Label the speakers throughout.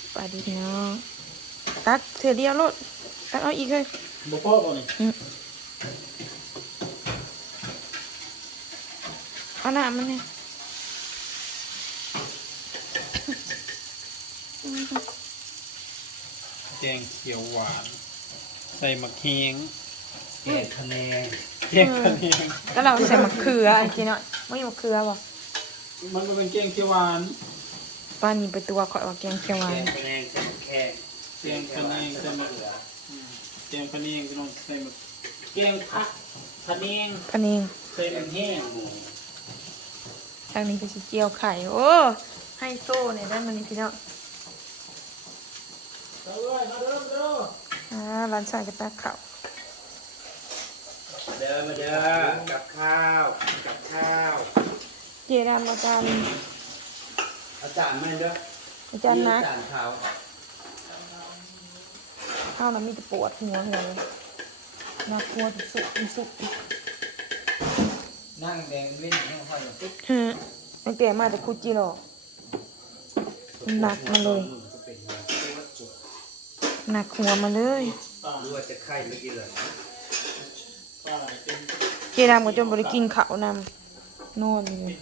Speaker 1: ปลาดีเนาะตักเถื่อเดียวโลดตักเอาอีกเลย
Speaker 2: บ่พอบ่นี่
Speaker 1: เอาหน้ามันเนี่ย
Speaker 2: แกงเขียวหวานใส่มะเขือ
Speaker 3: แกงคะแนน
Speaker 2: แกงคะแนน
Speaker 1: ก็เราใส่มะเขืออันนี้เนาะไม่มีมะเขือบ่
Speaker 2: มันก็เป็นแกงเขียวหวาน
Speaker 1: ป้านี่ไปตัวข่อยว่าแกงเขียวหวาน
Speaker 3: แกงคะแนนใส่แค่
Speaker 2: แกงคะแนนใส่มะเขือแกงคะแนนพี่น้องใส่มะแกงผักคะแนน
Speaker 1: พะเนง
Speaker 2: ใส่มะแห้ง
Speaker 1: ทางนี้คือสิเจียวไข่โอ้ให้โซ่เนี่ยได้มันนี่พี่น้องร้านชายกระตักข้าว
Speaker 3: เดินมาเด้อกับข้าว
Speaker 1: เจดามอาจารย์
Speaker 3: แม่เด้อ
Speaker 1: อาจารย์นะ
Speaker 3: อาจารย์ข้าว
Speaker 1: น้ำมีแต่ปวดหัวเลยน่ากลัวสุด
Speaker 3: นั่งแดงเว้นนั่งห้อยตุ๊ก
Speaker 1: ตั้งแต่มาจากคุจิโร่หนักมาเลยหนักหัวมาเลย
Speaker 3: รู้ว่าจะไข้ไม่กี่เลย
Speaker 1: เจดามก็จนบริกินข้าวนำนอนเลย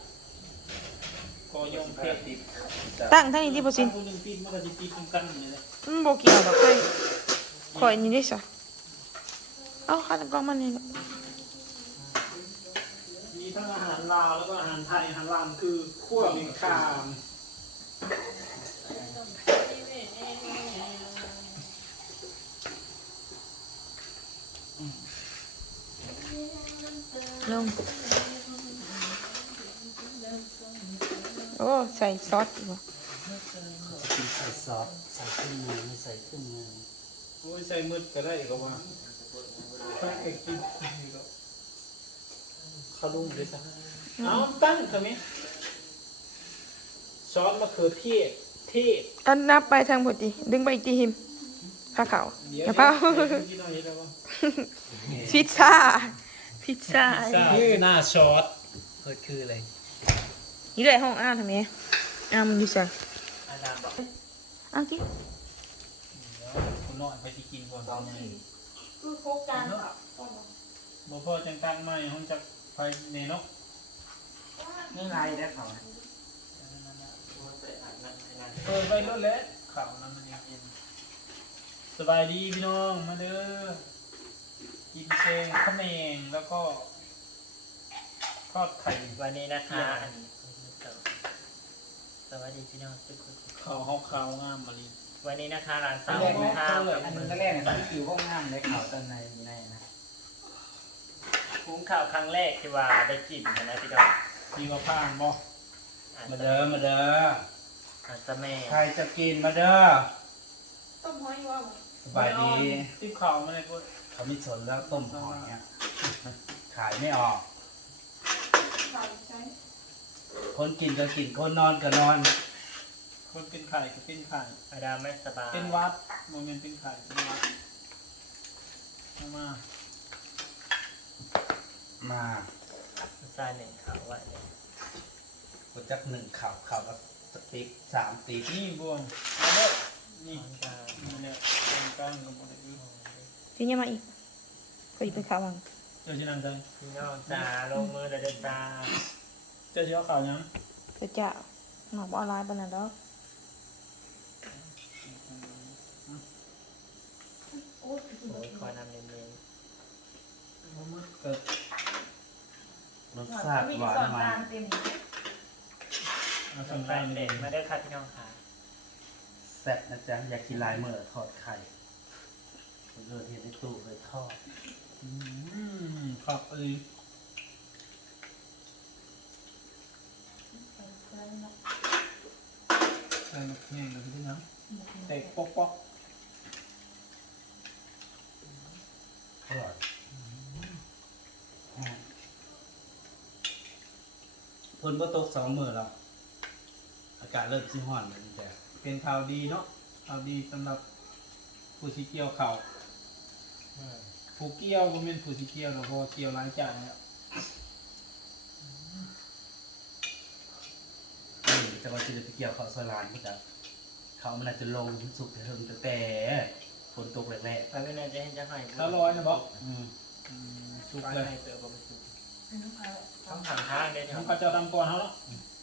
Speaker 1: ตั้งทั้งนี้ที่บ่สินมันบ่เกี่ยวดอกเลยข่อยนี่ได้ซะเอาข้าวตะกองมันนี่
Speaker 2: มีทั้งอาหารลาวแล้วก็อาหารไทยอาหารลาวคือขั้วมีข้าม
Speaker 1: ลงโอ้ใส่ซอสดีกว่า
Speaker 3: กินใส่ซอสใส่ขึ้นมือไม่ใส่ขึ้นมือ
Speaker 2: โอ้ยใส่มืดก็ได้ก็ว่าถ้าเอกกินข้าวลุ่มด้วยซะเอาตั้งทำไมซอสมะเขือเทศ
Speaker 1: อันนับไปทางพอดีดึงไปอีกทีหิมผ้าขาวอย่าผ้าพิซซ่า
Speaker 2: หน้าซอส
Speaker 3: คืออะไร
Speaker 1: นี่เลยห้องอ้าวทำไมมันดีสังกิน
Speaker 2: คุณน้อยไปที่กินก่อนตอนนี้
Speaker 1: คือโครงการ
Speaker 2: บ่พอจังตั้งใหม่ห้องจักไฟในนก
Speaker 3: นี่ไรได้เขา
Speaker 2: เปิดไฟรถแล้วข่าวนั้นมันเย็นสบายดีพี่น้องมาเด้อกินเชงข้าวแมงแล้วก็ทอดไข่
Speaker 3: วันนี้นะคะสวัสดีพี่น้องทุกคน
Speaker 2: ข้าวงามมาลี
Speaker 3: วันนี้นะคะร้านสาวข้าวอันนึงก็แรกเนี่ยคิวห้องงามเลยข่าวตอนในนะคุ้งข่าวครั้งแรกที่ว่าได้กินนะพี่น้อง
Speaker 2: มีมะพร้าวบ่
Speaker 3: มาเด้ออาจจะแม่
Speaker 2: ใครจะกินมาเด้อ
Speaker 1: ต้มหอยว่า
Speaker 2: สบายดีติ๊บข่าวมาเลยพูดเขาไม่สนแล้วต้มหอยเนี่ยขายไม่ออกคนกินก็กินคนนอนก็นอนคนเป็นไข่ก็เป็นไข่
Speaker 3: อาดาไม่สบาย
Speaker 2: เป็นวัดโมเมนต์เป็นไข่เป็นวัด
Speaker 3: มาใส่หนึ่งข่าวไว้เลย
Speaker 2: กดจักหนึ่งข่าวก็สติ๊ก3 ติ๊กนี่บวงมาเด้อนี่เนี่ยกลางกับหมดเลย
Speaker 1: ที่นี่มาอีกก็อีกเป็นข่าววัง
Speaker 2: เจ้าชินันใจ
Speaker 3: พี่น้องจ้าลงมือเดินตา
Speaker 2: เจ้าเชี่ยวข่าวยัง
Speaker 1: จะหนอกออนไลน์ปะนะดอก
Speaker 3: โอ้ยคอยนำเน้น
Speaker 2: เกิด
Speaker 3: รสชาติหวานมันสำหรับเด็กมาได้ค่ะพี่น้องค่ะ
Speaker 2: แซ่บนะจ๊ะอยากกินลายเมื่อทอดไข่ผมเห็นในตู้เลยทอดครับใส่มะเขือเลยพี่น้องเตะป๊อกอร่อยฝนก็ตก2 มื้อแล้วอากาศเริ่มสิร้อนแล้วแต่เป็นข่าวดีเนาะข่าวดีสำหรับผู้ที่เกี่ยวข้าวผู้เกี่ยวก็เป็นผู้ที่เกี่ยวแล้วพอเกี่ยวหลายจานแล้วจะมาซื้อไปเกี่ยวข้าวสลานก็จะเขามันอาจจะลงสุกแต่เทิงแต่ฝนตกแรก
Speaker 3: ไปไม่น่าจะให้จะให้
Speaker 2: ๆถ้าร้อยนะบอกสุก
Speaker 3: ไป
Speaker 2: เลย
Speaker 3: ให้เติมไปสุกต้องทางทางได้เนี่ย
Speaker 2: น้องก็จะทำก่อนเขาแล้ว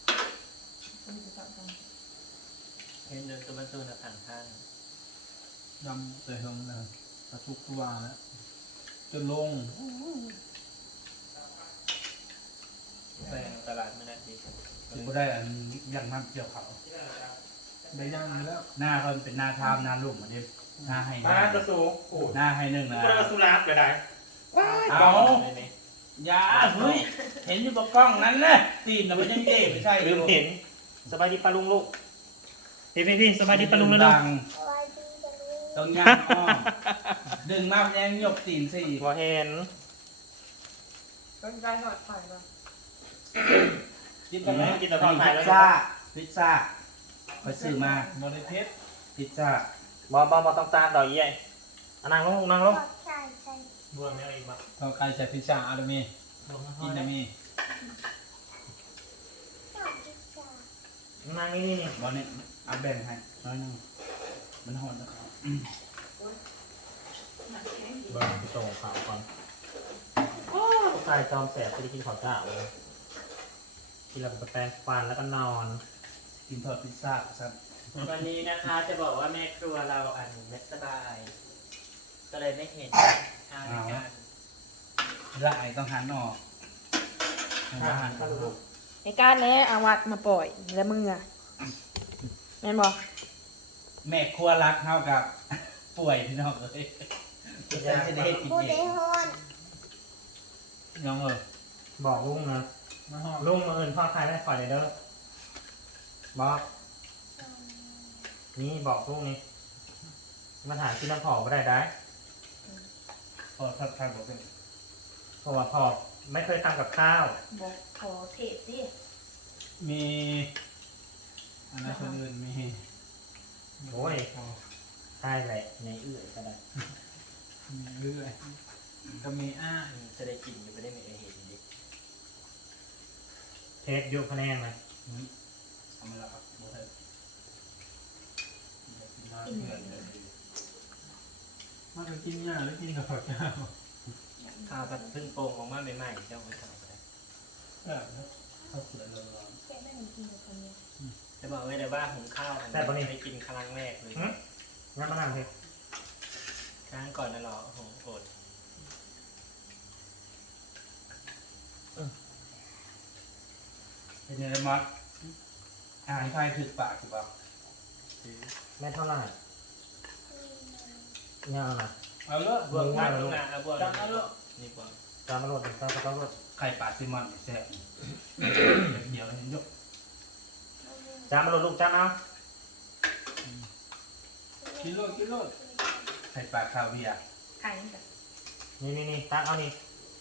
Speaker 3: เห็นเดินตัวมันสู้นะทางทาง
Speaker 2: ยำใส่เทิงนะกระทุกตัวแล้วจนลง
Speaker 3: ไปตลาดไม่น่าดี
Speaker 2: ถึงก็ได้อันยังน้ำเกี่ยวเขา
Speaker 4: ได้ย่างแล้ว
Speaker 2: หน้าเขาเป็นหน้าทามหน้าลุ่มอันนี้หน้าให้
Speaker 3: ปลากระสูโอ้
Speaker 2: หน้าให้หนึ่งนะ
Speaker 3: ปลากระสูรักเลยได้
Speaker 2: เอา อย่าเฮ้ยเห็นอยู่กับกล้องนั้นนะตีนนะมันยังเก๋ไม่ใช่
Speaker 3: ลืมเห็นสบายดีปลาลุงลูกพี่สบายดีปลาลุงแล้วเนาะ
Speaker 2: ดังต้องย่างอ้อมดึงมากแยังยกตีนสี่
Speaker 3: พอเห็น
Speaker 1: ต้นใจหน่อยถ่ายมา
Speaker 2: กินกันไหม
Speaker 3: กินแต่พอ
Speaker 2: อันนี้
Speaker 3: ถ่าย
Speaker 2: พิ
Speaker 3: แล้ว
Speaker 2: ซซ่าพิซซ่าไปซื้อมา
Speaker 4: บริเพชร
Speaker 2: พิซซ่า
Speaker 3: บอต้องตามต่อเยี่ยนั่งลงนั่งลง
Speaker 5: ใช่ใช่
Speaker 3: บวมแล้วอีกบ้าง
Speaker 4: เราใครใส่พิซซ่าอาดมีกินจะมี
Speaker 5: ชอบพิซซ่า
Speaker 3: นั่งนี่
Speaker 2: บอลเนี่ยเอาแบ่งให้น้อยหนึงมันหอนนะครับ
Speaker 3: เบอร์พี่โตข่าวก่อนใส่จอมแสบไปกินข้าวเจ้าเลยกินแล้วก็แปรงฟันแล้วก็นอน
Speaker 2: กินทอดพิซซ่าครับ
Speaker 3: วันนี้นะคะจะบอกว่าแม่ครัวเราอันไม่สบาย ก็เลยไม่เห็นข้าวในการ
Speaker 2: ละไอต้องหันออกหันหัน
Speaker 3: ข้าวลูก
Speaker 1: ในการนี้อาวัดมาปล่อยแล้วมืออะแม่นบอก
Speaker 2: แม่ครัวรักเท่ากับ ป่วยพี่น้องเลยพิซซ่าจะได้ให้กิน
Speaker 5: บู
Speaker 2: เอ
Speaker 5: เด
Speaker 2: ง
Speaker 5: ฮอน
Speaker 2: น้องเออ
Speaker 3: บอกลุงนะ
Speaker 4: มาหอม
Speaker 3: ลุงมาเอินพ่อใครได้คอยเลยเด้อบอกนี่บอกลุงนี่มาถามที่น้ำผอก็ได้ได้
Speaker 2: พอทักทายบอกเป็น
Speaker 3: เพราะว่าพ่อไม่เคยทำกับข้าว
Speaker 1: บอกขอเทศดิ
Speaker 4: มีอันนั้นคนอื่นมี
Speaker 3: โอ้ยได้แหละในเอื้อยก็ได้
Speaker 4: มีเรื่อยก็มีอ้า
Speaker 3: จะได้กินอยู่ไม่ได้มีไอเห็นดิเทสยกคะแนนไหม
Speaker 2: เอามาแล้วครับโมเดล
Speaker 4: มันก็กินยาหรือกินกับข้าวเจ้า
Speaker 3: ข้าวผัดพึ่งโป่งออกมาใหม่ๆเจ้าไปทำก็ได้
Speaker 2: ข้าวเสือร้อน
Speaker 5: เจ๊ไม่เห็นกินกับคนนี้
Speaker 3: จะบอกไว้เลยว่าหุงข้าวอันนี้ไม่กินครั้งแรกเลยงั้นมานั่งเถอะครั้งก่อนนะหรอโอ้โหโอด
Speaker 2: ๆเป็นยังไงมัดอาหารไทยถึกปากถูกป่ะ
Speaker 3: ไม่เท่าไหร่เนี่ยนะ
Speaker 4: เอาเลย
Speaker 3: บวกง่ายเลยนะบวก
Speaker 4: จังเอาเลย
Speaker 3: นี่บวกจานมารดจานกระต้องรด
Speaker 2: ไข่ปลาซิมอนแซ่บเดี๋ยวเห็นยก
Speaker 3: จานมารดลูกจานเอา
Speaker 4: กินโลดกินโลด
Speaker 2: ไข่ปลาคาเวียร์
Speaker 1: ไข่นี่จ้ะ
Speaker 3: นี่ตักเอานี่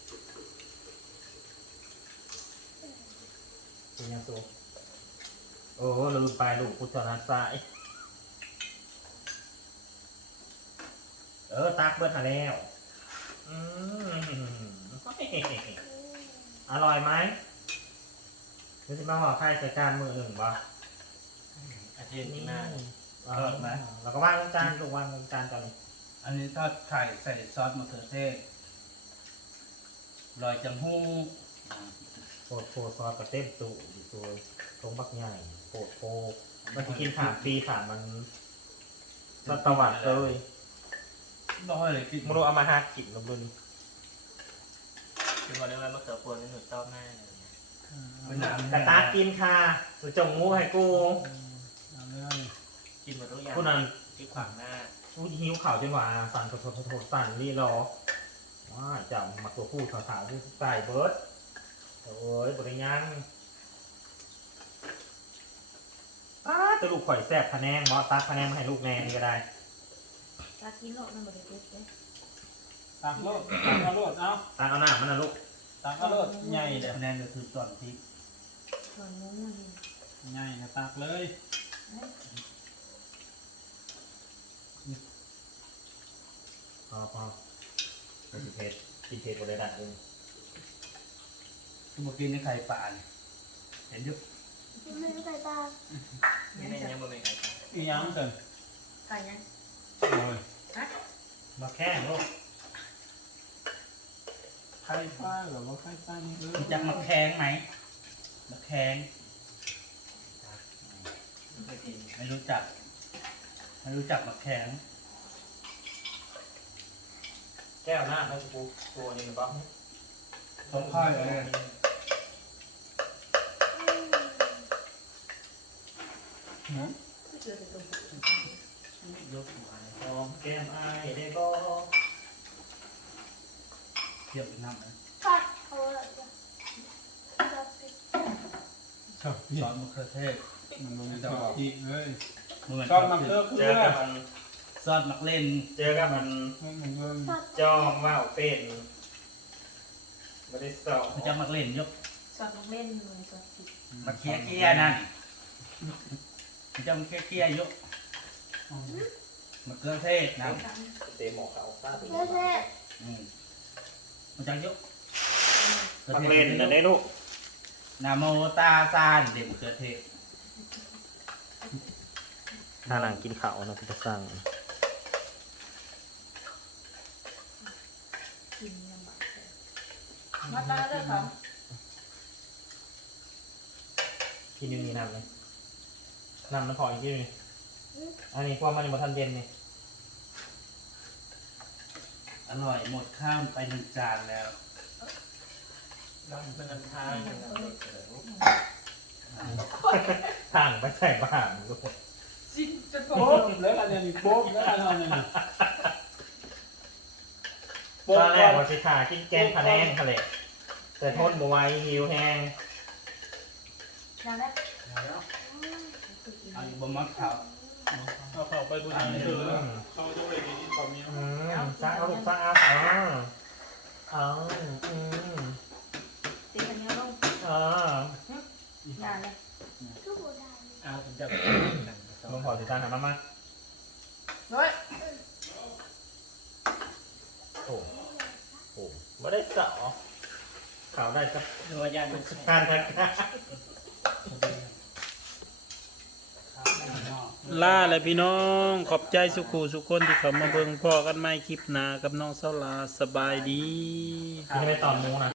Speaker 3: เป็นยังสูโอ้ลืมไปลูกกูจอดนัดซ้ายตักเบิดหาแล้วอร่อยไหมนี่จะมาห่อไข่ใส่จานมือหนึ่งบ่อาทิตย์นี้นะแล้วก็วางลงจานลูกวางลงจานก่อน
Speaker 2: อันนี้ทอดไข่ใส่ซอสมะเขือเทศลอยจังหู้
Speaker 3: โปรดซอสกระเต็มตู้อยู่ตัวตรงบักใหญ่โปรดมันจะกินผ่านปีผ่านมันสตวัดเลย
Speaker 2: บ่ค่อยเลยกิน
Speaker 3: มึงรู้เอามาหากินลงดุนคือบอกได้ว่ามะเขือพวงนี่หนูชอบมากเลย
Speaker 2: เป็นน้ำ
Speaker 3: แต่ตากินค่ะสุจงงูให้กู
Speaker 4: เอาเลย
Speaker 3: กินหมดทุกอย่างกูนั่นที่ขวางหน้ากูหิวข่าวจนว่าสั่นโถสั่นนี่รอว่าจะมาตัวพูดข่าวที่ใส่เบิร์ดโอ้ยบริยังจะลูกข่อยแซ่บคะแนนบอตักคะแนนมาให้ลูกแน่นี่ก็ได้
Speaker 1: ตากินโลดมันบริเวณเลย
Speaker 4: ตักโลดตักเอาโลดเอา
Speaker 3: ตักเอาหน้ามันนะลูก
Speaker 4: ตักเอาโลดใหญ่เลย
Speaker 2: คะแนนจะคือตอนที่
Speaker 1: หวานมุ้งมันนี่
Speaker 4: ใหญ่นะตักเลย
Speaker 3: พอเป็นเพชรกินเพชรบริษัทเอง
Speaker 2: คือมากินในไข่ปลาเนี่ยเห็นอยุ
Speaker 5: กินไม่ได้ใส่ตา
Speaker 3: นี่ไม่ยังไม่เป็นไงครับ
Speaker 4: อีหยังเกิน
Speaker 1: ไก่ยัง
Speaker 4: โอ้ย
Speaker 1: ฮะ
Speaker 3: มาแข้งลูก
Speaker 4: ไข่ปลาหรือว่าไข่ปลานี่
Speaker 2: รู้จักมะแข้งไหมมะแข้งไม่รู้จักมะแข้ง
Speaker 3: แก้วหน้าแล้วกูตัวนี้หรือเปล่า
Speaker 4: ต้มไข่อะไร
Speaker 1: เจอแต่ตัว
Speaker 3: ยกหัวหอมแก้มไอ้เด็กก็
Speaker 2: เทียบเป็นน้ำนะ
Speaker 5: ทอดเขาเลยจ้ะทอดพริก
Speaker 4: ชอบ
Speaker 2: ซอสมะเขือเทศ
Speaker 4: มันลงจะบอกอีกเลย
Speaker 2: เหมือน
Speaker 4: ชอบมะเขือ
Speaker 3: เจ
Speaker 4: เขื
Speaker 3: อ
Speaker 4: อ
Speaker 3: กับมัน
Speaker 2: ซอสมะเล่น
Speaker 3: เจอกับมัน
Speaker 4: ให้มันเริ่ม
Speaker 5: ทอด
Speaker 3: จ้องว่าวเป็นไม่ได้สอบ
Speaker 2: มันจะมะเล่นยก
Speaker 1: ซอสลูกเล่นเลยซอสพริก
Speaker 2: มะเกี้ยนั่นมันจะมะเกี้ยยกมะเขือเทศนะ
Speaker 3: เตะหมอเขาซา
Speaker 5: เท่
Speaker 2: มันจะยก
Speaker 3: ปักเล่นนะเนี่ยลูก
Speaker 2: นาโมตาซานเด็มะเขือเทศ
Speaker 3: ถ้าหลังกินข้าวนะพี่จะสั่ง
Speaker 1: กินยำบะมาตาเด้อเขา
Speaker 3: กินนี่น้ำเลยน้ำมันพออีกทีนึงอันนี้พวกมันยังมาทันเย็นนี่
Speaker 2: อร่อยหมดข้าวไป1 จานแล้ว
Speaker 3: ดังเป็นอันท้ายทางไปใส่บ้านลูก
Speaker 1: จินจนพอ
Speaker 4: โป๊บแล้วอันนี้โป๊บแล้วอันนี้โป๊
Speaker 3: ต
Speaker 4: บ
Speaker 3: อนแรกว่าสิขากินแกงคะแนนทะเลแต่ทนบวไหวหิวแห้ง
Speaker 1: นานแล้ว
Speaker 2: เอาอยู่บนมัดข้าว
Speaker 4: เอาเข้าไปกูทำเถอะเข้าด้วยดีที่ตอนนี้
Speaker 3: ซักเอาลูกซักเอา
Speaker 1: ตีกันเนี้ยลง นานเลย
Speaker 5: ทุกคนได้
Speaker 3: เอาผมจะลงขอสิจานหามา
Speaker 1: เฮ้ย
Speaker 3: โอ้ไม่ได้สอข่าวได้สัก
Speaker 2: เนื้อย่างมัน
Speaker 3: ทานกัน
Speaker 4: ล่าเลยพี่น้องขอบใจสุขุสุคนที่เขามาเบิ่งพ่อกันไม่คลิปหนากับน้องเสาลาสบายดี
Speaker 3: กินไปตอนมูนะ